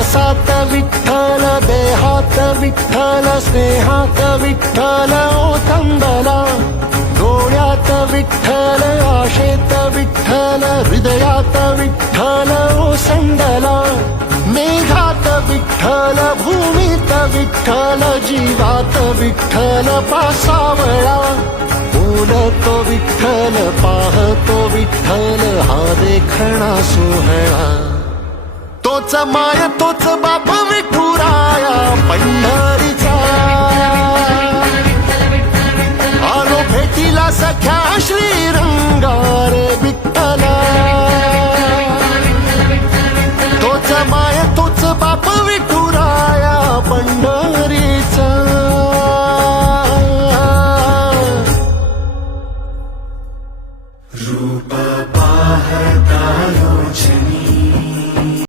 श्वासात विठ्ठल, देहात विठ्ठल, स्नेहात विठ्ठल ओथंबला. डोळ्यात विठ्ठल, आशेत विठ्ठल, हृदयात विठ्ठल ओसंडला. मेघात विठ्ठल, भूमीत विठ्ठल, जीवात विठ्ठल पासावळा. बोलतो विठ्ठल, पाहतो विठ्ठल, हा देखणा सोहळा. तोच माय तोच बाप विठुराया पंढरीचा. आलो भेटीला सख्या श्रीरंगार विठ्ठला. तोच माय तोच